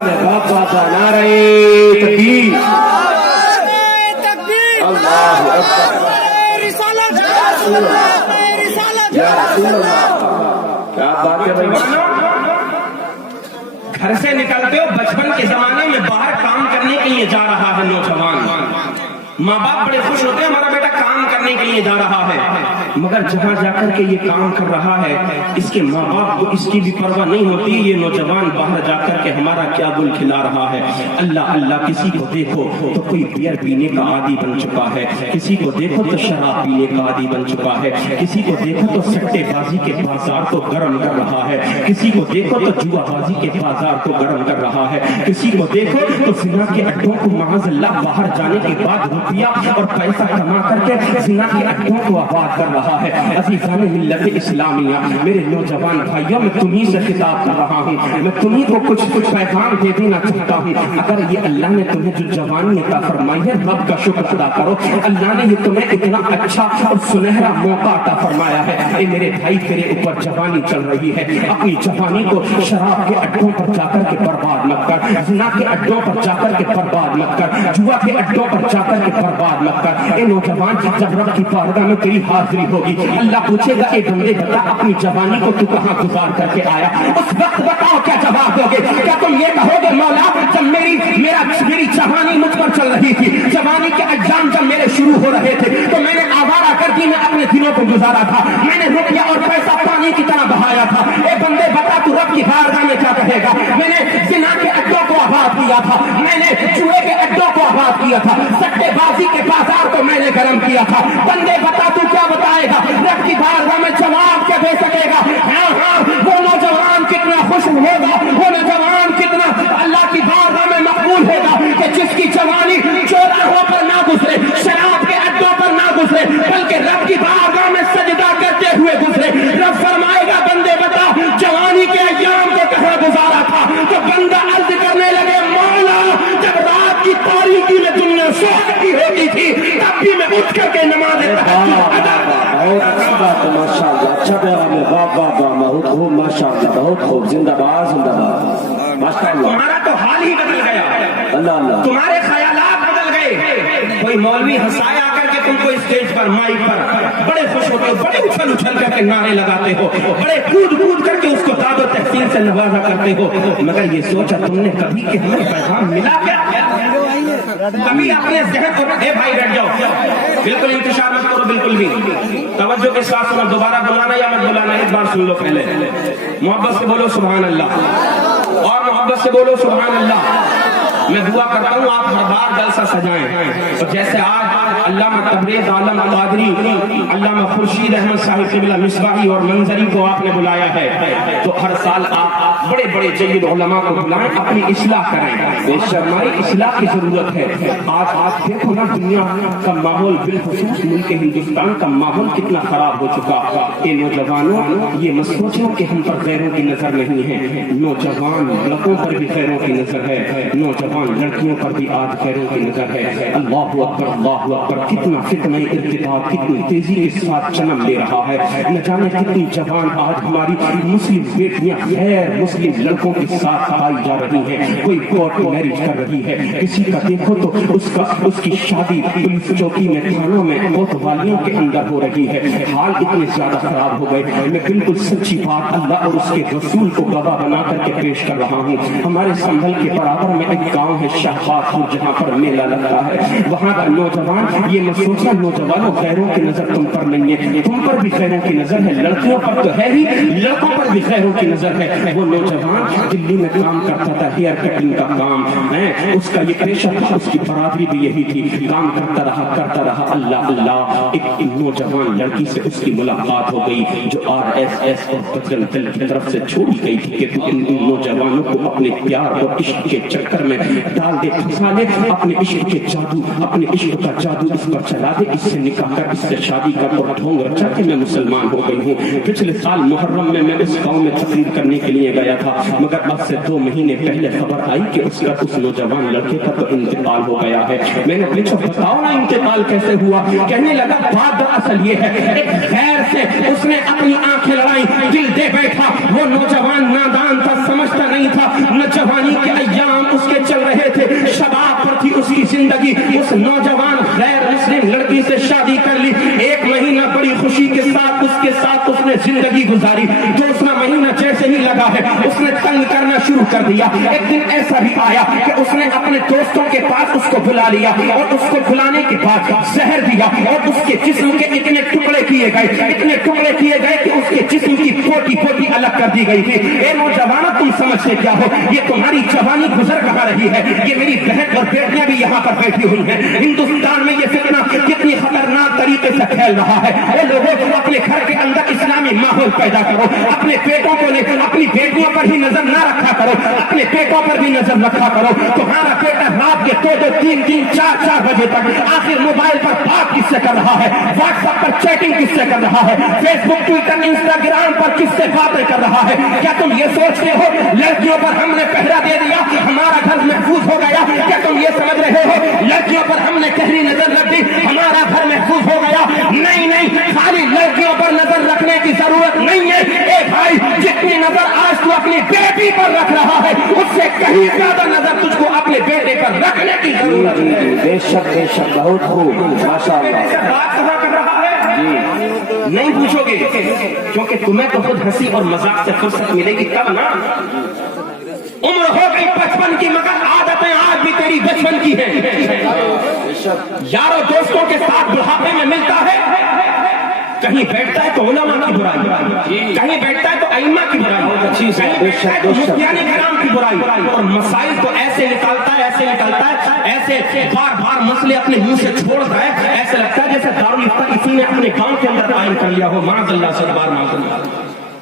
گھر سے نکلتے ہو بچپن کے زمانے میں باہر کام کرنے کے لیے جا رہا ہے نوجوان، ماں باپ بڑے خوش ہوتے ہیں ہمارا بیٹا کام کرنے کے لیے جا رہا ہے، مگر جہاں جا کر کے یہ کام کر رہا ہے اس کے ماں باپ کو اس کی بھی پرواہ نہیں ہوتی، یہ نوجوان باہر جا کر کے ہمارا کیا گل کھلا رہا ہے۔ اللہ اللہ، کسی کو دیکھو تو کوئی بیئر پینے کا عادی بن چکا ہے، کسی کو دیکھو تو شراب پینے کا عادی بن چکا ہے، کسی کو دیکھو تو سٹے بازی کے بازار کو گرم کر رہا ہے، کسی کو دیکھو تو جوا بازی کے بازار کو گرم کر رہا ہے، کسی کو دیکھو تو زنا کے اڈوں کو معاذ اللہ باہر جانے کے بعد روپیہ اور پیسہ کما کر کے زنا کے اڈوں کو آباد کر رہا ہے۔ عزیزان ملت اسلامیہ، میرے نوجوان بھائیوں، میں تمہیں سے خطاب کر رہا ہوں، میں تمہیں کو کچھ پیغام دے دینا چاہتا ہوں۔ اگر یہ اللہ نے تمہیں جو جوانی عطا فرمائی ہے رب کا شکر ادا کرو، اللہ نے یہ تمہیں اتنا اچھا اور سنہرا موقع عطا فرمایا ہے۔ اے میرے بھائی، تیرے اوپر جوانی چل رہی ہے، اپنی جوانی کو شراب کے اڈوں پر جا کر کے برباد مت کر، زنا کے اڈوں پر جا کر کے برباد مت کر، جوا کے اڈوں پر جا کر کے برباد مت کر۔ اے نوجوان، جب رب کی بارگاہ میں تیری حاضری ہوگی، اللہ پوچھے گا اے بندے بتا اپنی جوانی کو تو کہاں گزار کر کے آیا، اس وقت بتاؤ کیا جواب دو گے؟ کیا تم یہ کہو گے مولا جب میری جوانی مجھ پر چل رہی تھی، جوانی کے ایام جب میرے شروع ہو رہے تھے تو میں نے آوارہ گردی میں اپنے دنوں کو گزارا تھا، میں نے روپیہ اور پیسہ پانی کی طرح بہایا تھا۔ اے بندے بتا تو رب کی بارگاہ میں کیا کہے گا؟ میں نے زنا کے اڈوں کو آباد کیا تھا، میں نے جوئے کے اڈوں کو آباد کیا تھا، سٹے بازی کے بازار کو میں نے گرم کیا تھا۔ بندے بتا تو کیا بتائے گا؟ رب کی بارگاہ میں جواب کیا دے سکے گا؟ ہاں ہاں، وہ نوجوان کتنا خوش ہوگا، وہ نوجوان کتنا اللہ کی بارگاہ میں مقبول ہوگا کہ جس کی جوانی چوراہوں پر نہ گزرے، شراب کے اڈوں پر نہ گزرے، بلکہ رب کی بارگاہ میں سجدہ کرتے ہوئے گزرے۔ رب فرمائے گا بندے بتا جوانی کے ایام کو کہاں گزارا تھا؟ تو بندہ عرض کرنے لگے مولا جب رات کی تاریکی میں دنیا سوتی ہوتی تھی تب بھی میں اٹھ کر کے نماز بہت خوب، زندہ باد زندہ باد، ماشاء اللہ۔ تمہارا تو حال ہی بدل گیا، اللہ اللہ، تمہارے خیالات بدل گئے۔ کوئی مولوی ہنسائے آ کر کے تم کو اسٹیج پر مائک پر بڑے خوش ہوتے ہو، بڑے اچھل اچھل کر کے نعرے لگاتے ہو، بڑے کود کود کر کے اس کو داد و تحسین سے نوازا کرتے ہو، مگر یہ سوچا تم نے کبھی کہ ہمیں پیغام ملا کیا؟ کبھی اپنے ذہن کو اے بھائی بیٹھ جاؤ، بالکل انتشار مت کرو، بالکل بھی توجہ کے ساتھ سنو، دوبارہ بلانا یا مت بلانا ایک بار سن لو، پہلے محبت سے بولو سبحان اللہ، اور محبت سے بولو سبحان اللہ۔ میں دعا کرتا ہوں آپ ہر بار جلسہ سجائیں، اور جیسے آج علامہ تبریز عالم قادری، علامہ خورشید احمد صاحب قبلہ مصباحی اور منظری کو آپ نے بلایا ہے، تو ہر سال آپ بڑے بڑے جید علماء کو بلائیں، اپنی اصلاح کریں، بے شرمائی اصلاح کی ضرورت ہے۔ آج آپ دیکھو نا دنیا کا ماحول، بالخصوص ملک ہندوستان کا ماحول کتنا خراب ہو چکا۔ اے نوجوانوں، یہ مت سوچو کہ ہم پر غیروں کی نظر نہیں ہے، نوجوان لڑکوں پر بھی غیروں کی نظر ہے، نوجوان لڑکیوں پر بھی آج غیروں کی نظر ہے۔ اللہ اکبر، اللہ اکبر، کتنا فتنہ ارتداد کتنی تیزی کے ساتھ جنم لے رہا ہے، نہ جانے کتنی جوان آج ہماری مسلم بیٹیاں غیر مسلم لڑکوں کے ساتھ پائی جا رہی ہیں، کوئی کورٹ میرج کر رہی ہے، کسی کا دیکھو تو اس کی شادی پولیس چوکی میں، تھانوں میں، کوتوالیوں کے اندر ہو رہی ہے۔ حال اتنے زیادہ خراب ہو گئے، میں بالکل سچی بات اللہ اور اس کے رسول کو گواہ بنا کر کے پیش کر رہا ہوں۔ ہمارے سنبھل کے برابر میں ایک گاؤں ہے شاہباز پور، جہاں پر میلہ لگتا ہے، وہاں کا نوجوان یہ میں سوچا نوجوانوں غیروں کی نظر تم پر نہیں ہے، تم پر بھی غیروں کی نظر ہے، لڑکیوں پر تو ہے ہی، لڑکوں پر بھی غیروں کی نظر ہے۔ وہ نوجوان دلی میں کام کرتا تھا، ہیئر کٹنگ کا کام ہے، اس کا یہ پیشہ تھا، اس کی برادری بھی یہی تھی، کام کرتا رہا، اللہ اللہ، ایک نوجوان لڑکی سے اس کی ملاقات ہو گئی جو RSS اور بجرنگ دل کی طرف سے چھوڑی گئی تھی کہ تو ان نوجوانوں کو اپنے پیار اور عشق کے چکر میں ڈال دے، پھنسا لے، اپنے عشق کے جادو، اپنے عشق کا جادو اس پر چلا دے، اس سے نکاح کر، اس سے شادی کر اور ڈھونگ رچا کہ میں مسلمان ہو گئی ہوں۔ پچھلے سال محرم میں اس گاؤں میں تقریر کرنے کے لیے گیا تھا، مگر اب سے 2 مہینے پہلے خبر آئی کہ اس نوجوان لڑکے کا تو انتقال ہو گیا ہے۔ میں نے پوچھا بتاؤ نا انتقال کیسے ہوا؟ کہنے لگا بات دراصل یہ ہے، ایک خیر سے اس نے اپنی آنکھیں لڑائی، دل دے بیٹھا، وہ نوجوان نادان تھا، سمجھتا نہیں تھا، نہ جوانی کے ایام شروع کر دیا. ایک دن ایسا بھی آیا کہ اس نے اپنے دوستوں کے پاس اس کو بلا لیا اور اس کو بلانے کے بعد زہر دیا اور اس کے جسم کے اتنے ٹکڑے کیے گئے کہ اس کے جسم کی پھوٹی پھوٹی الگ کر دی گئی تھی. اے نوجوانوں تم سمجھتے کیا ہو؟ یہ تمہاری جوانی گزر کہاں رہی ہے؟ یہ میری بہن اور بیٹیاں بھی یہاں پر بیٹھی ہوئی ہیں. ہندوستان میں یہ فتنہ کتنی خطرناک طریقے سے پھیل رہا ہے. اے لوگوں اپنے گھر کے اندر اسلامی ماحول پیدا کرو. اپنے بیٹوں کو لے کر اپنی بیٹیوں پر ہی نظر نہ رکھا کرو, اپنے بیٹوں پر بھی نظر رکھا کرو. تمہارا بیٹا رات کے 2-2, 3-3, 4-4 بجے تک آخر موبائل پر بات کس سے کر رہا ہے, واٹس ایپ پر چیٹنگ کس سے کر رہا ہے, فیس بک, ٹویٹر, انسٹاگرام پر کس سے باتیں کر رہا ہے؟ کیا تم یہ سوچتے ہو لڑکیوں پر ہم نے پہرا دے دیا ہمارا گھر محفوظ ہو گیا؟ کیا تم یہ سمجھ رہے ہو لڑکیوں پر ہم نے گہری نظر رکھ دی ہمارا گھر محفوظ ہو گیا؟ نہیں, خالی لڑکیوں پر نظر رکھنے کی ضرورت نہیں ہے. اے بھائی, جتنی نظر آج تو اپنی بیٹی پر رکھ رہا ہے اس سے کہیں زیادہ نظر تجھ کو اپنے بیٹے پر رکھنے کی ضرورت ہے. بے شک بہت خوب, ماشاء اللہ. بات کہاں کر رہا ہے نہیں پوچھو گے, کیونکہ تمہیں تو خود ہنسی اور مذاق سے فرصت ملے گی تب نا. عمر ہو گئی 55 کی مگر عادتیں آج بھی تیری بچپن کی ہیں. یاروں دوستوں کے ساتھ بڑھاپے میں ملتا ہے, کہیں بیٹھتا ہے تو علماء کی برائی, کہیں بیٹھتا ہے تو ائمہ کی برائی, کہیں بیٹھتا ہے تو مفتیان کرام کی برائی, اور مسائل تو ایسے نکالتا ہے ایسے بار مسئلے اپنے منہ سے چھوڑتا ہے, ایسے لگتا ہے جیسے دارالفتہ کسی نے اپنے گاؤں کے اندر قائم کر لیا ہو. معاذ اللہ سے بار معاذ اللہ.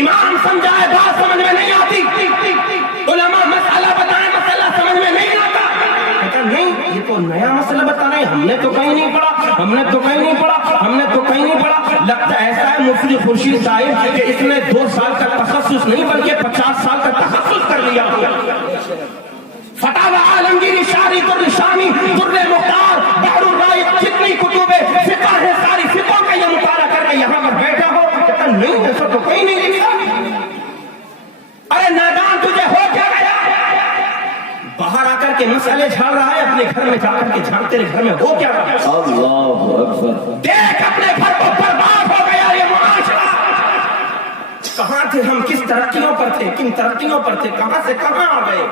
امام سمجھائے بات سمجھ میں نہیں آتی, علماء مسئلہ بتائیں مسئلہ سمجھ میں نہیں آتا. نہیں, یہ تو نیا مسئلہ بتا رہے ہیں, ہم نے تو کہیں نہیں پڑھا. لگتا ایسا ہے مفتی خورشید صاحب کہ اس نے 2 سال کا تخصص نہیں بلکہ 50 سال کا تخصص کر لیا. فتاوی عالمگیری, شاری الرشامی, در مختار, بحر الرائق, جتنی کتب فقہ ہے ساری فقہ کا یہ مطالعہ کر کے یہاں پر بیٹھا ہو. نہیں, ایسا تو کوئی نہیں لکھا. ارے نادان تجھے ہو کیا گیا؟ باہر آ کر کے مسئلے جھاڑ رہا ہے, اپنے گھر میں جا کر کے جھاڑ تیرے گھر میں ہو کیا رہا ہے؟ اللہ اکبر. دیکھ اپنے گھر کو برباد ہو گیا یہ معاشرہ. کہاں تھے ہم, کس ترقیوں پر تھے, کن ترقیوں پر تھے, کہاں سے کہاں آ گئے؟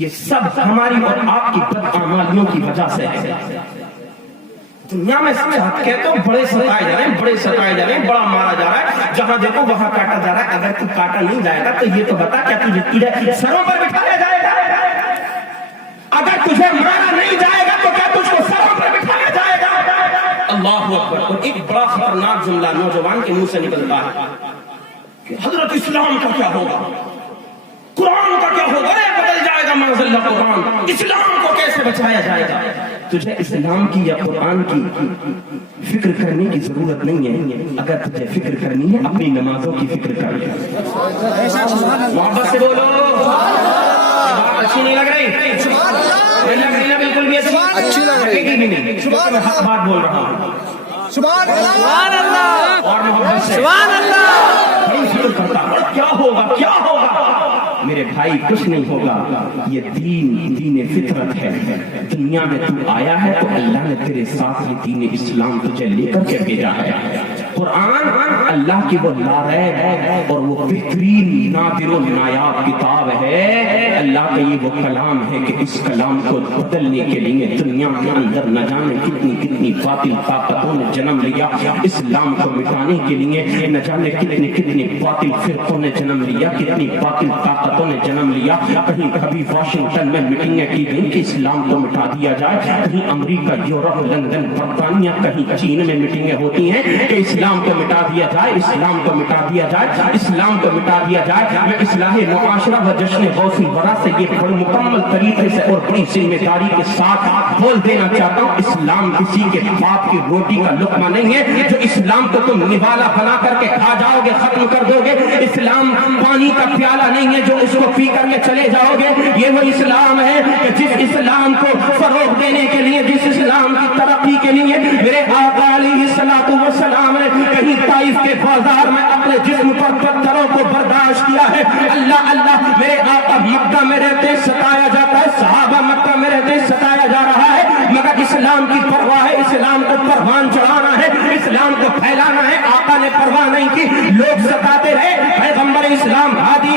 یہ سب ہماری اور آپ کی بدعمالیوں کی وجہ سے ہے. دنیا میں کہتے ہو بڑے ستائے جا رہے ہیں, بڑا مارا جا رہا ہے, جہاں دیکھو وہاں کاٹا جا رہا ہے. اگر تو کاٹا نہیں جائے گا تو یہ تو بتا کیا تجھے سروں پر بٹھایا جائے گا؟ اگر تجھے مارا نہیں جائے گا تو کیا تجھ کو سروں پر بٹھایا جائے گا؟ اللہ اکبر. اور ایک بڑا خطرناک جملہ نوجوان کے منہ سے نکلتا ہے کہ حضرت اسلام کا کیا ہوگا, قرآن کا کیا ہوگا؟ ارے بدل جائے گا معاذ اللہ قرآن, اسلام کو کیسے بچایا جائے گا؟ تجھے اسلام کی یا قرآن کی فکر کرنے کی ضرورت نہیں ہے. اگر تجھے فکر کرنی ہے اپنی نمازوں کی فکر کر. محبت سے بولو, بات اچھی نہیں لگ رہی؟ بالکل بھی اچھی لگ رہی نہیں, میں حق بات بول رہا ہوں. سبحان اللہ, اور محبت سے سبحان اللہ. بڑی فکر کرتا کیا ہوگا. میرے بھائی کچھ نہیں ہوگا. یہ دین فطرت ہے. دنیا میں تو آیا ہے تو اللہ نے تیرے ساتھ یہ دین اسلام تجھے لے کر کے بھیجا ہے. قرآن اللہ کی وہ لارب اور وہ بہترین نادر و نایاب کتاب ہے. اللہ کا یہ وہ کلام ہے کہ اس کلام کو بدلنے کے لیے دنیا کے اندر نہ جانے کتنی باطل طاقتوں نے جنم لیا. اسلام کو مٹانے کے لیے نہ جانے کتنی باطل فرقوں نے جنم لیا, کتنی باطل طاقتوں نے جنم لیا. کبھی واشنگٹن میں میٹنگیں کی گئی کہ اسلام کو مٹا دیا جائے, کہیں امریکہ, یورپ, لندن, برطانیہ, کہیں چین میں میٹنگیں ہوتی ہیں کہ اسلام کو مٹا دیا جائے, اسلام کو مٹا دیا جائے, اسلام کو مٹا دیا جائے. میں اصلاح معاشرہ و جشن غوث الورا سے یہ بڑے مکمل طریقے سے اور بڑی ذمہ داری کے ساتھ بول دینا چاہتا ہوں, اسلام کسی کے باپ کی روٹی کا لقمہ نہیں ہے جو اسلام کو تم نوالا بنا کر کے کھا جاؤ گے, ختم کر دو گے. اسلام پانی کا پیالہ نہیں ہے جو اس کو پی کر کے چلے جاؤ گے. یہ وہ اسلام ہے کہ جس اسلام کو فروغ دینے کے لیے, جس اسلام کی ترقی کے لیے میرے آقا علیہ الصلوۃ والسلام نے کہیں طائف کے بازار میں اپنے جسم پر پتھروں کو برداشت کیا ہے. اللہ اللہ, میرے آقا مکہ میں رہتے ستایا جاتا ہے, صحابہ مکہ میں رہتے ستایا جا رہا ہے, مگر اسلام کی پرواہ ہے, اسلام کو پروان چڑھانا ہے, اسلام کو پھیلانا ہے. آقا نے پرواہ نہیں کی, لوگ ستاتے رہے. پیغمبر اسلام ہادی